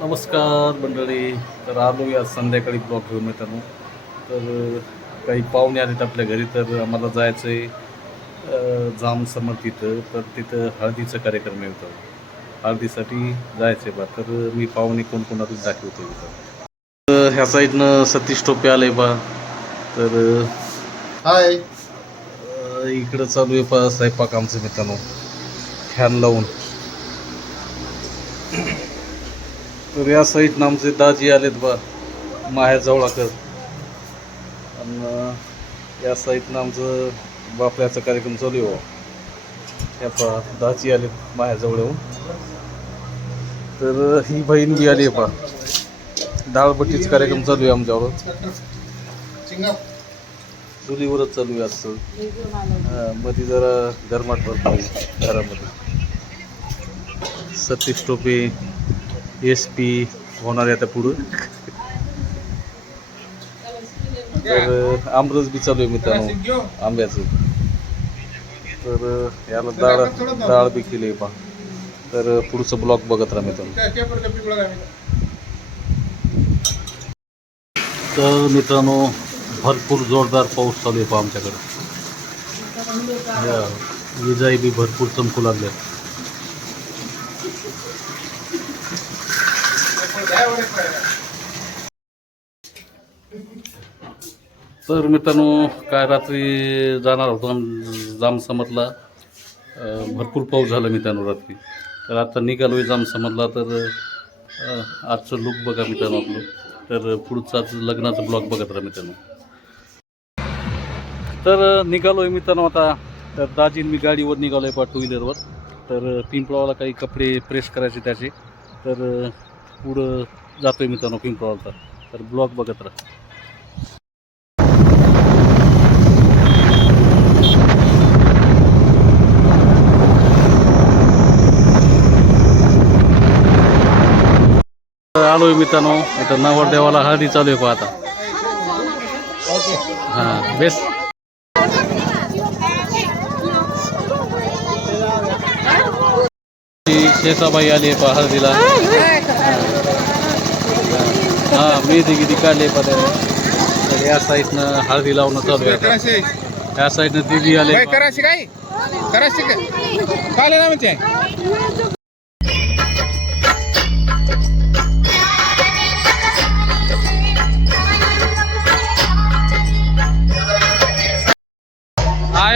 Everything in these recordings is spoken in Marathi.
नमस्कार मंडळी तर आलो या संध्याकाळी ब्लॉग घेऊन मित्रांनो. तर काही पाहुणे आलेत आपल्या घरी तर आम्हाला जायचं आहे जाम समर तिथं तर तिथं हळदीचा कार्यक्रम आहे होता हळदीसाठी जायचं आहे बा. तर मी पाहुणे कोण कोण आले दाखवतो तर ह्या साईडनं सतीश टोपे आले बा. तर हाय. इकडं चालू आहे पा स्वयंपाक आमचं मित्रांनो. फॅन लावून. तर या सहित आमचे दाजी आलेत बा माहेर जवळाकर. आणि या साईडनं आमचं बापल्याचा कार्यक्रम चालू आहे बुवा. ह्या पा दाजी आलेत माह्याजवळ येऊन. तर ही बहीण बी आली आहे पा डाळबट्टीच कार्यक्रम चालू आहे आमच्यावर. चुलीवरच चालू आहे असं. मध्ये जरा गरमाट भरपूर घरामध्ये. सतीश टोपे एस पी होणार आहे आता पुढं. तर आमरस बी चालू आहे मित्रांनो आंब्याचं. तर याला डाळ डाळ बी केली आहे पा. तर पुढचं ब्लॉग बघत राहा मित्रांनो. तर मित्रांनो भरपूर जोरदार पाऊस चालू आहे पहा आमच्याकडे. विजाई बी भरपूर चमकू लागल्या तर मित्रांनो काय रात्री जाणार होतो आम- जाम समजला भरपूर पाऊस झाला मित्रांनो रात्री. तर आता निघालो जाम समजला तर आजचं लुक बघा मित्रांनो आपलं. तर पुढचं आज लग्नाचं ब्लॉग बघत राहा मित्रांनो. तर निघालो आहे मित्रांनो आता. तर दाजीन मी गाडीवर निघालो आहे पा टू व्हीलरवर तर पिंपळावाला काही कपडे प्रेस करायचे त्याचे. तर पुढं जातो आहे मित्रांनो पिंपळावाला तर ब्लॉग बघत राहा. आलो मित्रांनो. इथं नवरदेवाला हळदी चालू आहे पहा आता. हा बेस्ट शेषाबाई आली आहे पहा हळदीला. हा मेहंदी गिदी काढली आहे त्याने. तर या साईडनं हळदी लावणं चालू आहे आता. या साईडनं दिदी आले करायची काय? करायची काय? ना म्हणजे?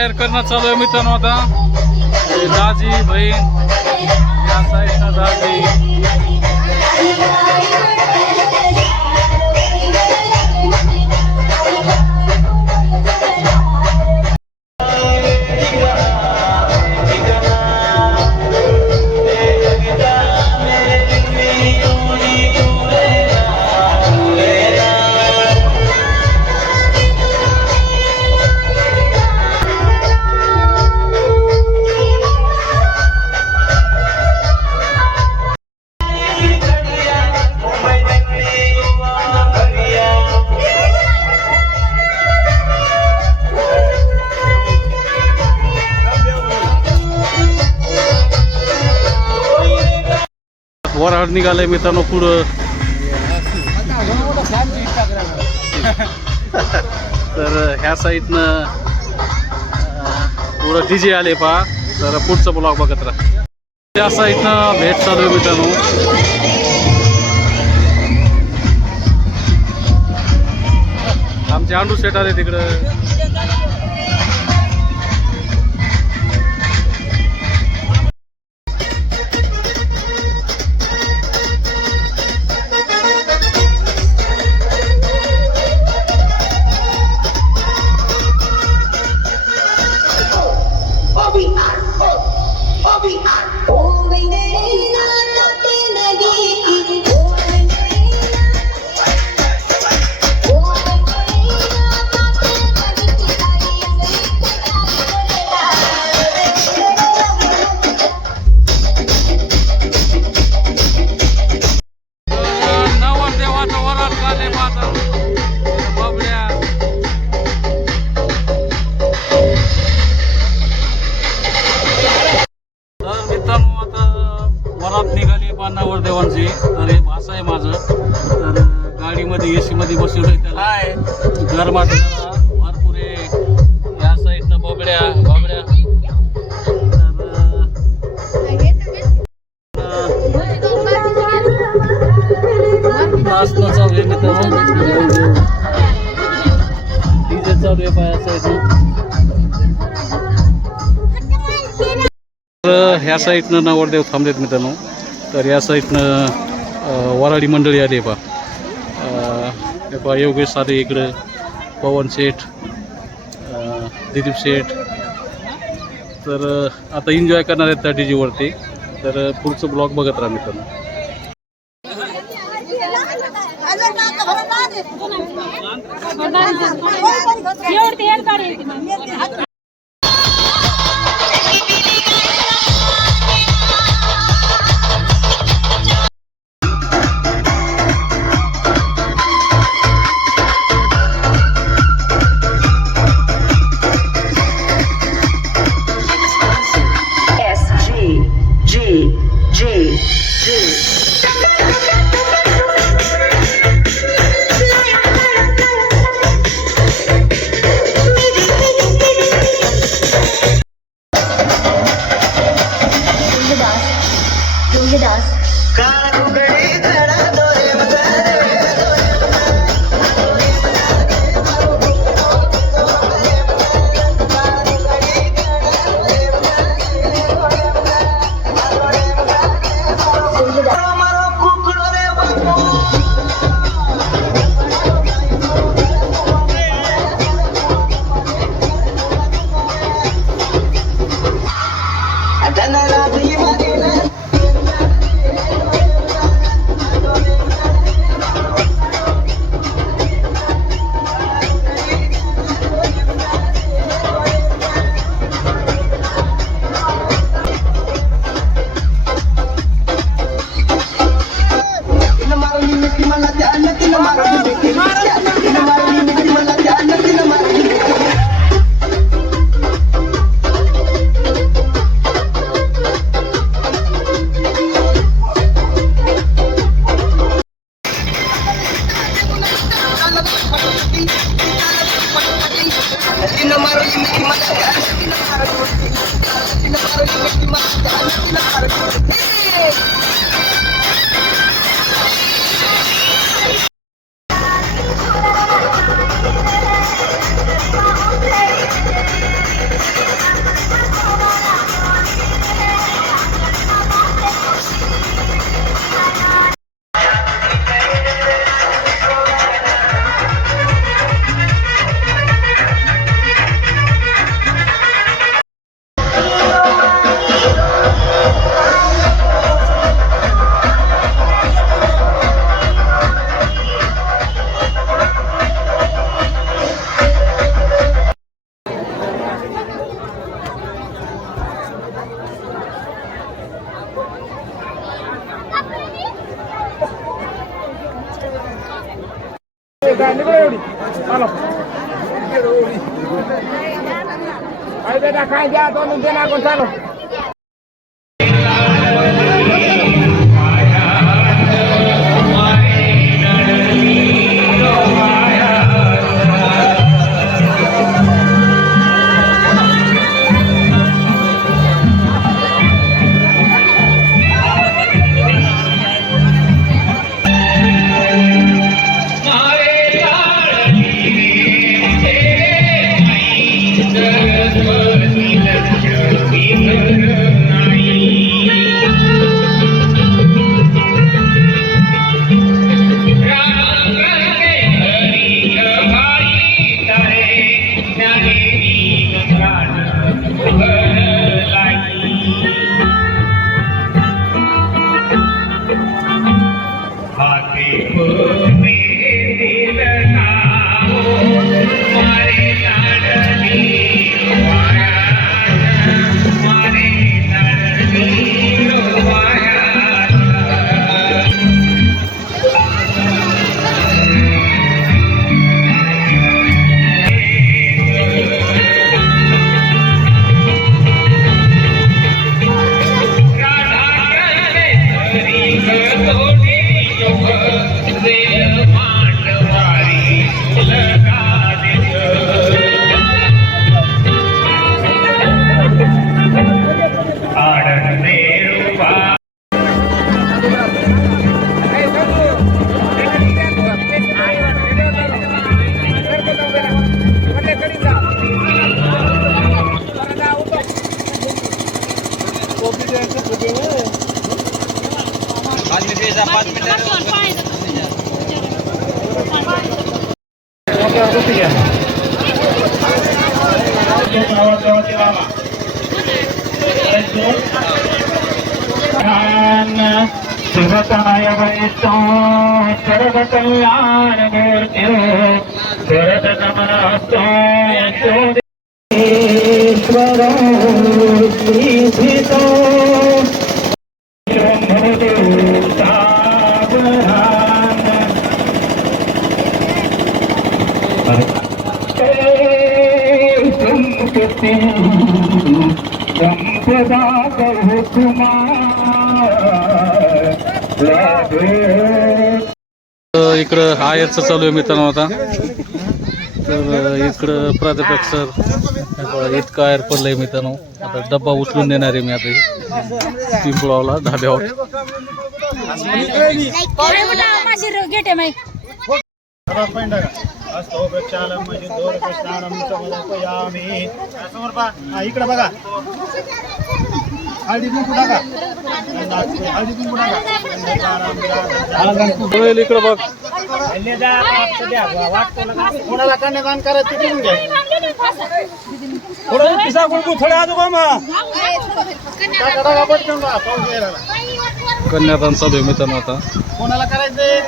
तयार करणं चालू आहे मित्रांनो आता. दाजी बहीण या साईडला दाजी. निघालंय मित्रांनो पुढं. तर ह्या साईडनं पुढं डी जे आले पहा. तर पुढचं ब्लॉग बघत राहा. त्या साईडनं भेट चालू आहे मित्रांनो. आमचे अंडू सेट आले तिकडं. डीजे चालू आहे बाया तर ह्या साईडनं नवरदेव थांबलेत मित्रांनो. तर या साईडनं वराडी मंडळी आली आहे पा हे योगेश सारे इकडं पवन शेठ दिलीप शेठ. तर आता एन्जॉय करणार आहेत त्या डी जीवरती तर पुढचं ब्लॉग बघत राहा मित्रांनो. एवढी हेड काय Gonzalo. शिवकाय वैष्णो सर्वकल्याण मूर्तिरो इकडं हा इकडं चालू आहे मित्रांनो आता. तर इकडं प्राध्यापक सर इतकं आयर पडलंय मित्रांनो. आता डब्बा उचलून देणार आहे मी आता पिंपळावला धाब्यावर. इकडे बघा इकडं बघ. कोणाला कन्यादान करायचं ते करून घ्या. थोडं पिसा कुंकू थोडे आजू का मग टाका टाका पटकन बघा पाऊस यायला लागला. कन्यादान कोणाला करायचंय?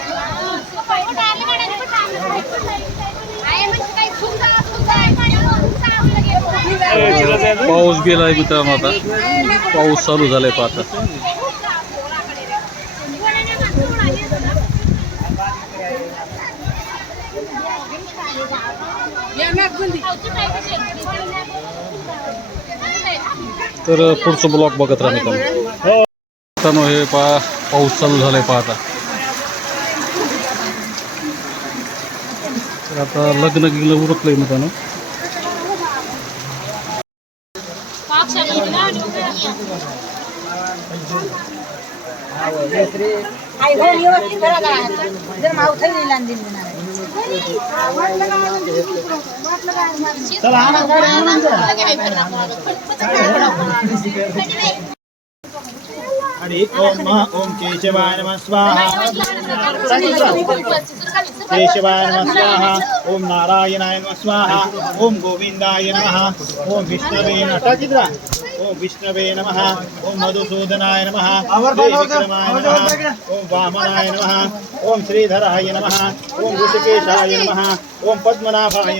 पाऊस गेलाय मित्रांनो आता. पाऊस चालू झालाय पाहता तर पुढचं ब्लॉक बघत राहा मित्रांनो. मित्रांनो हे पा पाऊस चालू झालाय पाहता तर आता लग्न गिग्न उरकलंय मित्रांनो. आई हो व्यवस्थित करा का जर मावथं नाही लांदीन चला आणा गाडी आणून द्या. आणि ओम ओम केशवाय नमः स्वाहा केशवाय नमः स्वाहा ओम नारायणाय नमः स्वाहा ओम गोविंदाय नमः ओम विष्णवे नमः ओम विष्णवे नमः ओम मधुसूदनाय नमः विक्रमाय नमः ओम वामनाय नमः ओम श्रीधराय नमः ओम ऋषिकेशाय नमः ओम पद्मनाभाय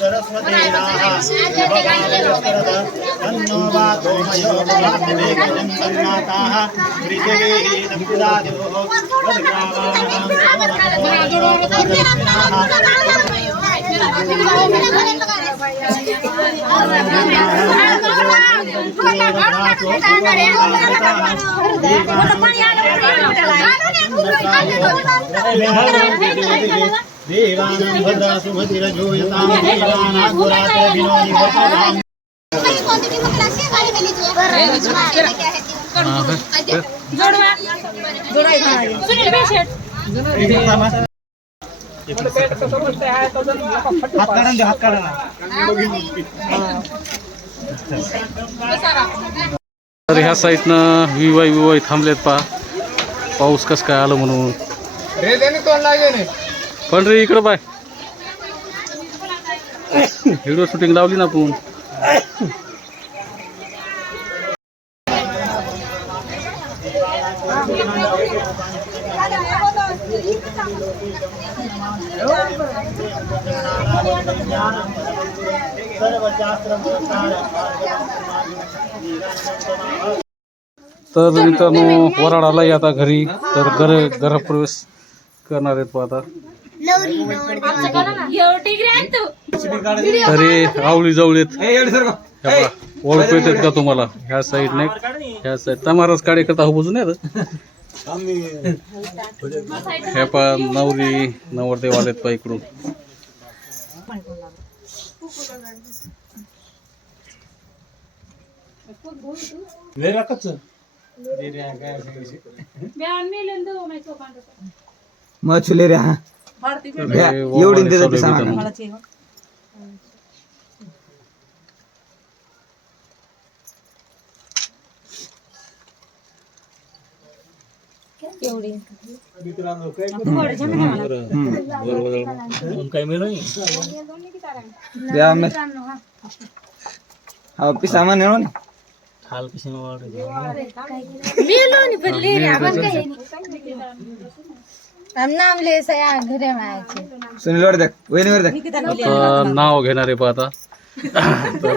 नमः ओम संकर्षाय नमः ओम वासुदेवाय नमः ओम प्रद्युम्नाय नमः देवानां भद्रा देवानां विनोदि भद्रां हात काढा हात काढा तर ह्या साईडनं विवाय विवाय थांबलेत पा पाऊस कस काय आलं म्हणून. तोंड पण रे इकडं बाय. व्हिडिओ शूटिंग लावली ना आपण. तर मित्रांनो वराड आहे आता घरी. तर घर घरप्रवेश करणार आहेत आता. तरी आवळी जवळीत ओळखू येतात का तुम्हाला? ह्या साईडने ह्या साईड तमारच काढे करता हो बुजून येत हे पण नवरी नवरदेव आलेत पा इकडून. मछुले रे हा. तर घ्या, हे. एवढी. वावराने देतात चालू ते आहे सांगा. मित्रांनो. एवढी द्या आम्ही. हा पी सामान नेलो ना मेलो नि पण ले रे आपण काय हम नाम ले सया घरे मायाचे सुनील वर देख वहिनीवर देख आता नाव घेणारे पहा आता तर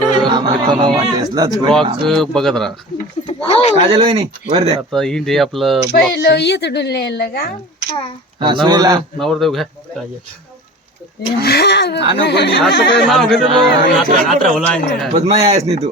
ब्लॉग बघत राहा काजल वहिनी वर देख आता हिंदी आपलं पहिलं येत डुललेलं का हा नवरदेव घ्या आणू कोणी असं काय नाव पद्माई आहेस नाही तू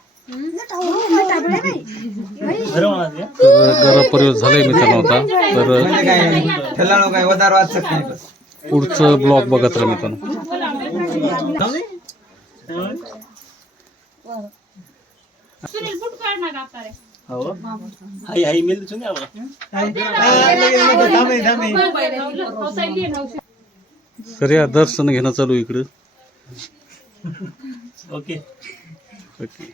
घर प्रवेश झाले मित्रांनो आता. तर. पुढचं ब्लॉग बघत राहा मित्रांनो तर या दर्शन घेणं चालू इकडं. ओके.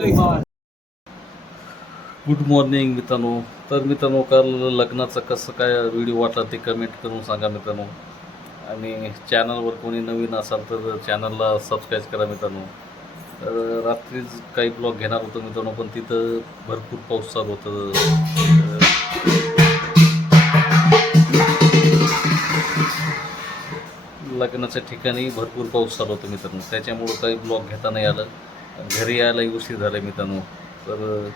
पुराळा गुड मॉर्निंग मित्रांनो तर मित्रांनो काल लग्नाचं कसं काय व्हिडिओ वाटला ते कमेंट करून सांगा मित्रांनो आणि चॅनलवर कोणी नवीन असाल तर चॅनलला सबस्क्राईब करा मित्रांनो. तर रात्रीच काही ब्लॉग घेणार होतो मित्रांनो पण तिथं भरपूर पाऊस चालू होतं. लग्नाच्या ठिकाणी भरपूर पाऊस चालू होता मित्रांनो. त्याच्यामुळं काही ब्लॉग घेता नाही आलं. घरी यायला उशीर झाला मित्रांनो. तर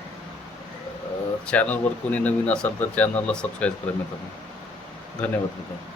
चॅनलवर कोणी नवीन असाल तर चॅनलला सबस्क्राईब करा मित्रांनो. धन्यवाद मित्रांनो.